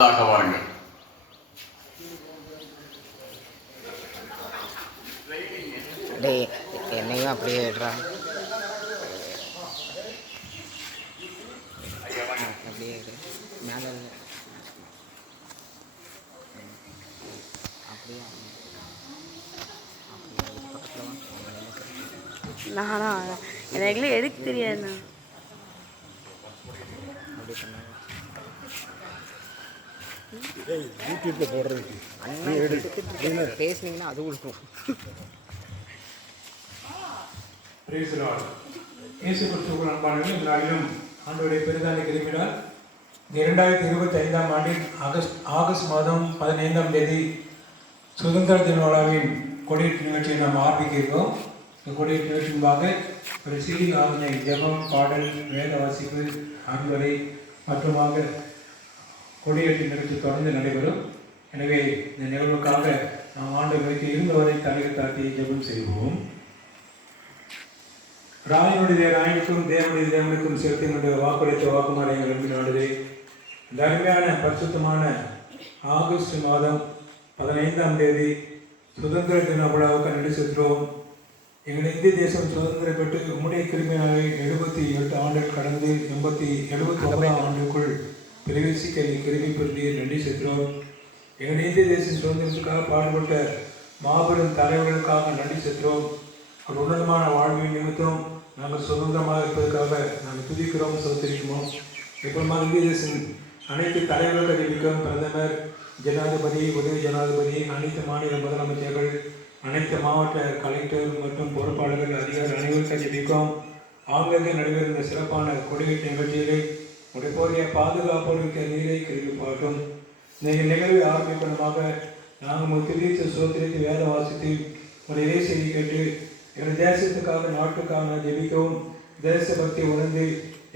வாருங்கள். என்னையும் அப்படியே விடுறா. அப்படியே மேலே அப்படியே பக்கத்தில் நானா எனக்கு எடுக்க தெரியாது. அப்படி சொன்னாங்க. யூடியூப்பில் போடுறது அண்ணன் பேசுனீங்கன்னா அது கொடுக்கும். இயேசு கிறிஸ்துவுக்குள் அன்பானவர்களே, இந்த நாளிலும் ஆண்டவருடைய பெரிதான கிருபையினால் 2025 ஆண்டின் ஆகஸ்ட் மாதம் 15ஆம் தேதி சுதந்திர தின விழாவின் கொடியேற்று நிகழ்ச்சியை நாம் ஆரம்பிக்கிறோம். இந்த கொடியேற்று நிகழ்ச்சியாக ஒரு சிறிய ஆஞ்சை ஜெபம், பாடல், வேத வாசிப்பு ஆகியவரை மற்றுமாக கொடியேற்று நிகழ்ச்சி தொடர்ந்து நடைபெறும். எனவே இந்த நிகழ்வுக்காக நாம் ஆண்டவருக்கு இருந்தவரை தலையில் தாட்டி ஜெபம் செய்வோம். ராயனுடைய ராயனுக்கும் தேவனுடைய தேவனுக்கும் செலுத்தினுடைய வாக்குரைத்த வாக்குமாரை எங்கள் அன்பினானது. இந்த அருமையான பரிசுத்தமான ஆகஸ்ட் மாதம் 15ஆம் தேதி சுதந்திர தின விழாவுக்கு நன்றி செலுத்துகிறோம். எங்கள் இந்திய தேசம் சுதந்திரம் பெற்று உம்முடைய கிருமையாவை 78 ஆண்டுகள் கடந்து 79 ஆண்டுக்குள் பிரவேசிக்க கிருமி பெருந்தி நன்றி செலுத்துகிறோம். எங்கள் இந்திய தேசம் சுதந்திரத்துக்காக பாடுபட்ட மாபெரும் தலைவர்களுக்காக நன்றி செலுத்துகிறோம். ஒரு உன்னதமான வாழ்வின் நிமித்தம் நாங்கள் சுதந்திரமாக இருப்பதற்காக நாங்கள் துதிக்கிறோம், சோதரிக்கிறோம். எப்பொழுதுமாக இந்திய தேசம் அனைத்து தலைவர்களுக்கு அறிவிக்கும் பிரதமர், ஜனாதிபதி, உதவி ஜனாதிபதி, அனைத்து மாநில முதலமைச்சர்கள், அனைத்து மாவட்ட கலெக்டர் மற்றும் பொறுப்பாளர்கள், அதிகாரிகள் அனைவருக்கு அறிவிக்கும். ஆங்காங்கே நடைபெறும் சிறப்பான கொடியேற்று நிகழ்ச்சியிலே உடைய பாதுகாப்போருக்கு நீரை கிருமிப்பாட்டும். நீங்கள் நிகழ்வை ஆரம்பிப்பதமாக நாங்கள் துதித்து சோதரித்து வேத வாசித்து ஒரு இறை செய்தி கேட்டு எங்கள் தேசத்துக்காக நாட்டுக்காக ஜெபிக்கவும், தேசபக்தி உணர்ந்து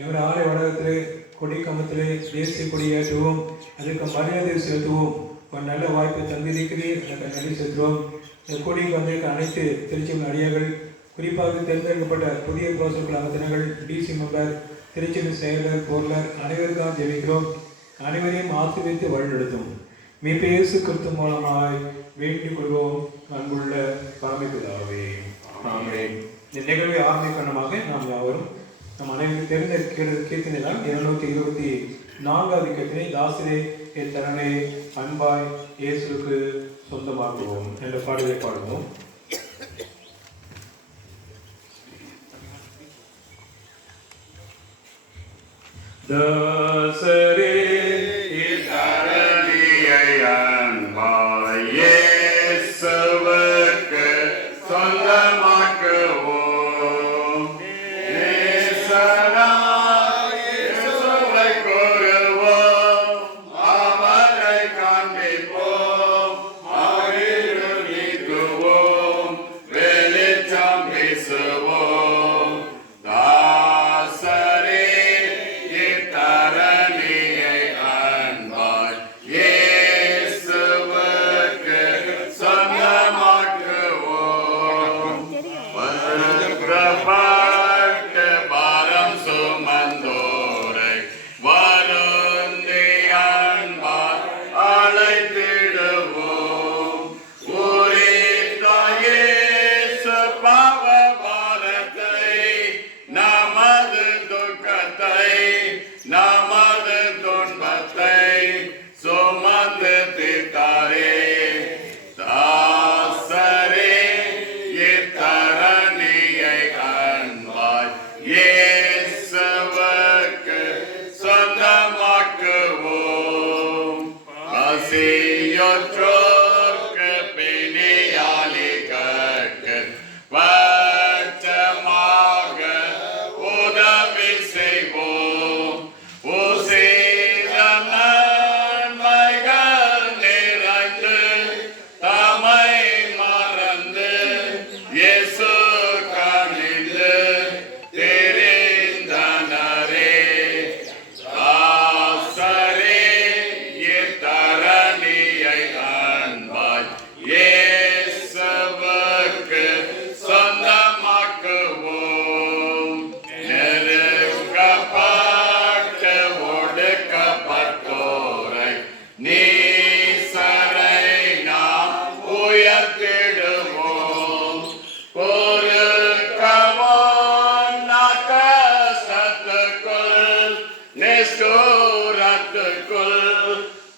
எங்கள் ஆலை வடகத்திலே கொடி கம்பத்திலே தேசிய கொடி ஏற்றுவோம், அதுக்கு மரியாதை செலுத்துவோம். ஒரு நல்ல வாய்ப்பை தந்திருக்கிறீர், எனக்கு நன்றி செலுத்துவோம். இந்த கொடிக்கு வந்திருக்க அனைத்து திருச்சி அடியார்கள், குறிப்பாக தேர்ந்தெடுக்கப்பட்ட புதிய கோசங்கள் அமைத்தினர்கள், டிசி மெம்பர், திருச்சி செயலர், பொருளர் அனைவருக்காக ஜெபிக்கிறோம். அனைவரையும் ஆசீர்வதித்து வழிநடத்தும். மீட்பு இயேசு கிறிஸ்து மூலமாய் வேண்டிக் கொள்வோம் அன்புள்ள பரமபிதாவே. ஆமென். இந்த நிகழ்வை ஆரம்பிக்கணமாக நாம் யாவரும் நம் அனைவரும் தெரிந்த கீர்த்தனை தான் 224வது கீர்த்தனை. தாசரே என் தரணே அன்பாய் இயேசுக்கு சொந்தமாக்குவோம் என்ற பாடலை பாடுவோம். தாசரே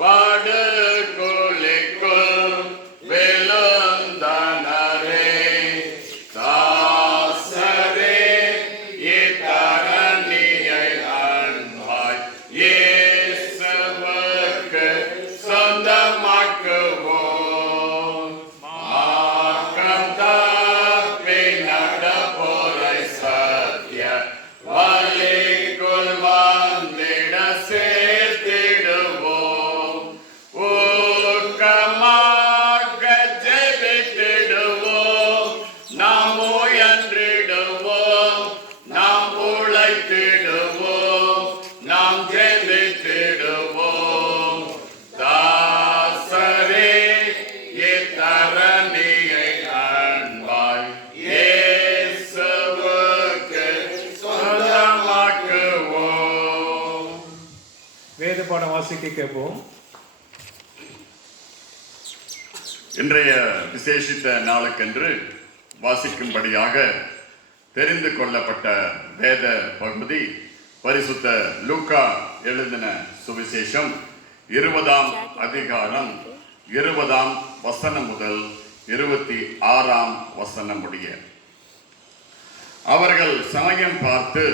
படுகுழிக்குள் விழுந்தனரே. தாசரே இத்தரணியை அன்பாய் இயேசுவுக்கு சொந்தமாக்குவோம். மார்க்கம் தப்பி நடப்போரை சத்திய வழிக்குள் வந்திட சேர்த்திடுவோம். ஊக்கமாக ஜெபித்திடுவோம். நாம் முயன்றிடுவோம். நாம் உழைத்திடுவோம். நாம் ஜெபித்திடுவோம். தாசரே இத்தரணியை அன்பாய் இயேசுவுக்கு சொந்தமாக்குவோம். வேத பாடம் வாசிக்க கேட்போம். இன்றைய விசேஷித்த நாளுக்கென்று வாசிக்கும்படியாக தெரிந்து கொள்ளப்பட்ட வேத பகுதி பரிசுத்த லூக்கா எழுதின சுவிசேஷம் 20ஆம் அதிகாரம் 20ஆம் வசனம் முதல் 26ஆம் வசனம் முடிய. அவர்கள் சமயம் பார்த்து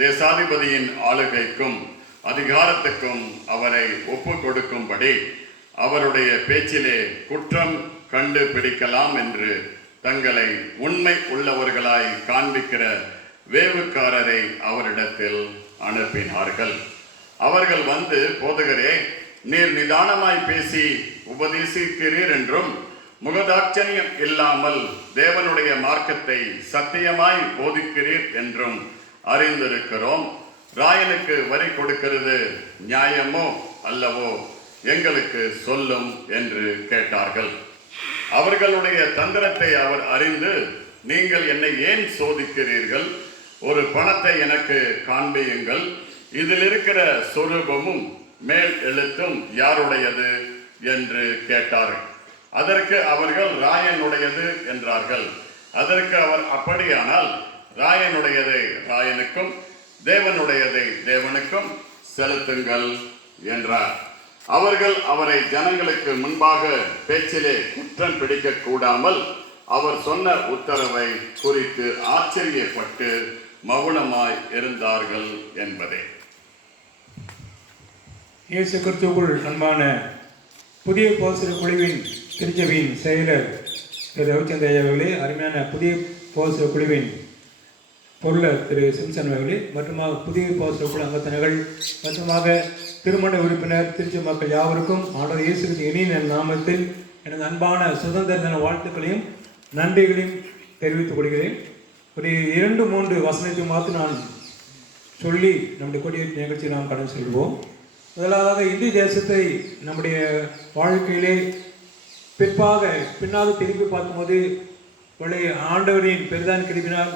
தேசாதிபதியின் ஆளுகைக்கும் அதிகாரத்துக்கும் அவரை ஒப்பு கொடுக்கும்படி அவருடைய பேச்சிலே குற்றம் கண்டுபிடிக்கலாம் என்று தங்களை உண்மை உள்ளவர்களாய் காண்பிக்கிற வேவுக்காரரை அவரிடத்தில் அனுப்பினார்கள். அவர்கள் வந்து, போதகரே, நீர் நிதானமாய் பேசி உபதேசிக்கிறீர் என்றும் முகதாட்சணியம் இல்லாமல் தேவனுடைய மார்க்கத்தை சத்தியமாய் போதிக்கிறீர் என்றும் அறிந்திருக்கிறோம். ராயனுக்கு வரி கொடுக்கிறது நியாயமோ அல்லவோ, எங்களுக்கு சொல்லும் என்று கேட்டார்கள். அவர்களுடைய தந்திரத்தை அவர் அறிந்து, நீங்கள் என்னை ஏன் சோதிக்கிறீர்கள்? ஒரு பணத்தை எனக்கு காண்பியுங்கள். இதில் இருக்கிற சொரூபமும் மேல் எழுத்தும் யாருடையது என்று கேட்டார்கள். அதற்கு அவர்கள் ராயனுடையது என்றார்கள். அதற்கு அவர், அப்படியானால் ராயனுடையதை ராயனுக்கும் தேவனுடையதை தேவனுக்கும் செலுத்துங்கள் என்றார். அவர்கள் அவரை ஜனங்களுக்கு முன்பாக பேச்சிலே குற்றம் பிடிக்க கூடாமல் அவர் சொன்ன உத்தரவை குறித்து ஆச்சரியப்பட்டு மௌனமாய் இருந்தார்கள் என்பதே. இயேசு கிறிஸ்துவுக்குள் அன்பான புதிய போஸ்டர் குழுவின் திருச்சபையின் செயலர் திரு ரவிச்சந்திர அவர்களே, அருமையான புதிய போஸ்டர் குழுவின் பொருளர் திரு சிம்சன் அவர்களே, மற்றும் புதிய போஸ்டர் குழு அங்கத்தினர்கள் மற்றுமாக திருமண உறுப்பினர் திருச்சி மக்கள் யாவருக்கும் ஆண்டவர் இயேசு இனிய நாமத்தில் எனது அன்பான சுதந்திர தின வாழ்த்துக்களையும் நன்றிகளையும் தெரிவித்துக் கொள்கிறேன். ஒரு 2-3 வசனத்தை மாற்றி நான் சொல்லி நம்முடைய கொடியேற்ற நிகழ்ச்சியை நாம் கடந்து செல்வோம். முதலாவதாக இந்திய தேசத்தை நம்முடைய வாழ்க்கையிலே பின்னாக திரும்பி பார்க்கும்போது ஆண்டவரின் பெரிதான கிருபினால்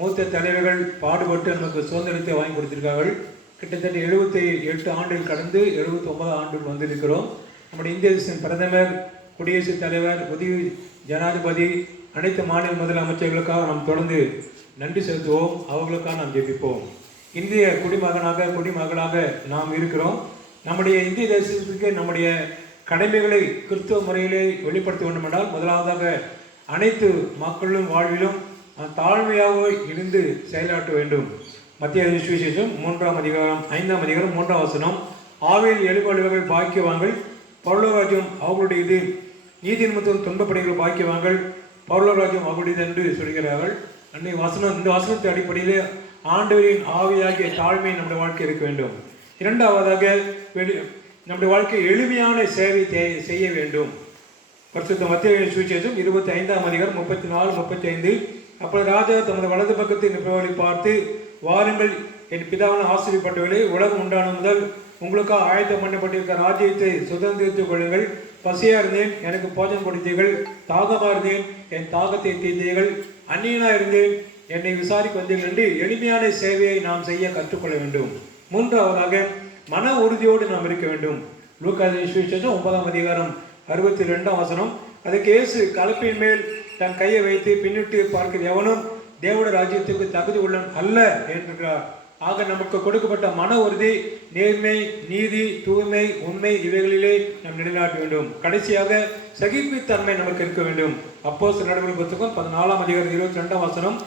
மூத்த தலைவர்கள் பாடுபட்டு நமக்கு சுதந்திரத்தை வாங்கி கொடுத்திருக்கார்கள். கிட்டத்தட்ட 78 ஆண்டுகள் கடந்து 79 ஆண்டுகள் வந்திருக்கிறோம். நம்முடைய இந்திய தேசத்தின் பிரதமர், குடியரசுத் தலைவர், உதவி ஜனாதிபதி, அனைத்து மாநில முதலமைச்சர்களுக்காக நாம் தொடர்ந்து நன்றி செலுத்துவோம். அவர்களுக்காக நாம் ஜெபிப்போம். இந்திய குடிமகளாக நாம் இருக்கிறோம். நம்முடைய இந்திய தேசத்துக்கு நம்முடைய கடமைகளை கிறிஸ்துவ முறையிலே வெளிப்படுத்த வேண்டும் என்றால் முதலாவதாக அனைத்து மக்களும் வாழ்விலும் தாழ்மையாக இருந்து செயலாற்ற வேண்டும். மத்திய சுவிசேஷம் 3ஆம் அதிகாரம் 5ஆம் அதிகாரம் 3ஆம் வசனம், ஆவியில் எழுபவர்கள் பாக்கியவான்கள், பரலோகராஜ்யம் அவர்களுடையது. நீதி நிமித்தம் துன்பப்படுகிற பாக்கியவான்கள், பரலோகராஜ்யம் அவர்களுடையது என்று சொல்கிறார்கள். இந்த வசனத்தின் அடிப்படையில் ஆண்டவரின் ஆவியாகிய தாழ்மை நம்முடைய வாழ்க்கை இருக்க வேண்டும். இரண்டாவதாக நம்முடைய வாழ்க்கை எளிமையான சேவை செய்ய வேண்டும். பரிசுத்த மத்திய சுவிசேஷம் 25ஆம் அதிகாரம் 34-35. அப்பொழுது ராஜா தமது வலது பக்கத்தில் நிற்பவர்களை பார்த்து, வாருங்கள், என் பிதாவின் ஆசீர்வதிக்கப்பட்டவர்களே, உலகம் உண்டான முதல் உங்களுக்காக ஆயத்தம் பண்ணப்பட்டிருக்க ராஜ்யத்தை சுதந்திரித்துக் கொள்ளுங்கள். பசியா இருந்தேன், எனக்கு போஜனம் கொடுத்தீர்கள். தாகமாக இருந்தேன், என் தாகத்தை தீர்த்தீர்கள். அந்நியனா இருந்தேன், என்னை விசாரிக்க வந்தீர்கள் என்று எளிமையான சேவையை நாம் செய்ய கற்றுக்கொள்ள வேண்டும். மூன்றாவதாக மன உறுதியோடு நாம் இருக்க வேண்டும். லூக்கா சுவிசேஷம் 9ஆம் அதிகாரம் 62ஆம் வசனம், அதுக்கு இயேசு கலப்பின் மேல் தன் கையை வைத்து பின்னிட்டு பார்க்கிற எவனும் தேவனுடைய ராஜ்யத்துக்கு தகுதி உள்ளவன் அல்ல என்றார். ஆக நமக்கு கொடுக்கப்பட்ட மன உறுதி, நேர்மை, நீதி, தூய்மை, உண்மை இவைகளிலே நாம் நிலைநாட்ட வேண்டும். கடைசியாக சகிப்புத்தன்மை நமக்கு இருக்க வேண்டும். அப்போஸ்தலர் நடவடிக்கை புத்தகம் 14ஆம் அதிகாரம் 22ஆம் வசனம்,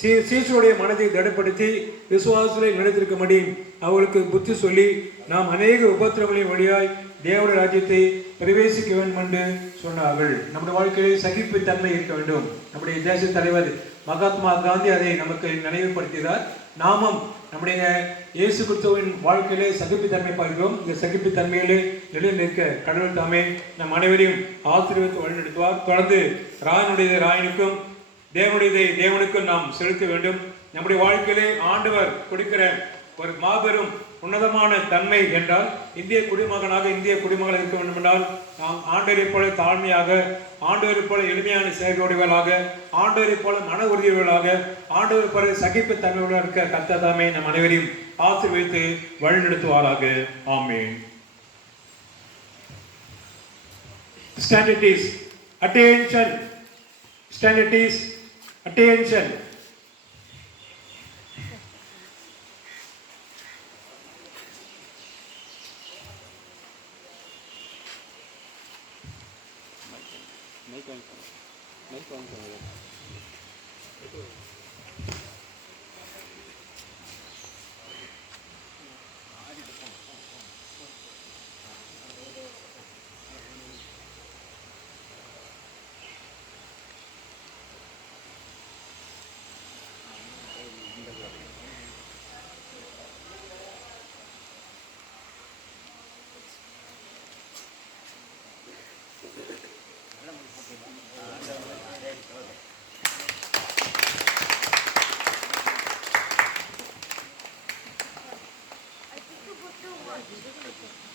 சீஷருடைய மனதை திடப்படுத்தி விசுவாசத்தை நிலைத்திருக்கும்படி அவர்களுக்கு புத்தி சொல்லி நாம் அநேக உபத்திரவங்களின் வழியாய் தேவனுடைய ராஜ்யத்தை பிரவேசிக்க வேண்டும் என்று சொன்னார்கள். நம்முடைய வாழ்க்கையில் சகிப்புத்தன்மை இருக்க வேண்டும். நம்முடைய தேச தலைவர் மகாத்மா காந்தி அதை நமக்கு நினைவுபடுத்தினார். நாமும் நம்முடைய இயேசு கிறிஸ்துவின் வாழ்க்கையிலே சகிப்புத்தன்மை பார்க்கிறோம். இந்த சகிப்புத்தன்மையிலே நிலை நிற்க கடவுள் தாமே நம் அனைவரையும் ஆசீர்வதித்து வழிநடத்துவார். தொடர்ந்து ராயனுக்கும் தேவனுடையதை தேவனுக்கும் நாம் செலுத்த வேண்டும். நம்முடைய வாழ்க்கையிலே ஆண்டவர் கொடுக்கிற ஒரு மாபெரும் உன்னதமான தன்மை என்றால் இந்திய குடிமகனாக இருக்க வேண்டும் என்றால் நாம் ஆண்டவரை போல தாழ்மையாக, ஆண்டவரை போல எளிமையான சேவையுடையவர்களாக, ஆண்டவரை போல மன உறுதியுள்ளவர்களாக, ஆண்டவரை போல சகிப்பு தன்மையுடன் இருக்க கர்த்தர் தாமே நம் அனைவரையும் ஆசீர்வதித்து வழிநடத்துவாராக. ஆமென். Stand it is. Attention. Stand it is. Attention. I think you put too much.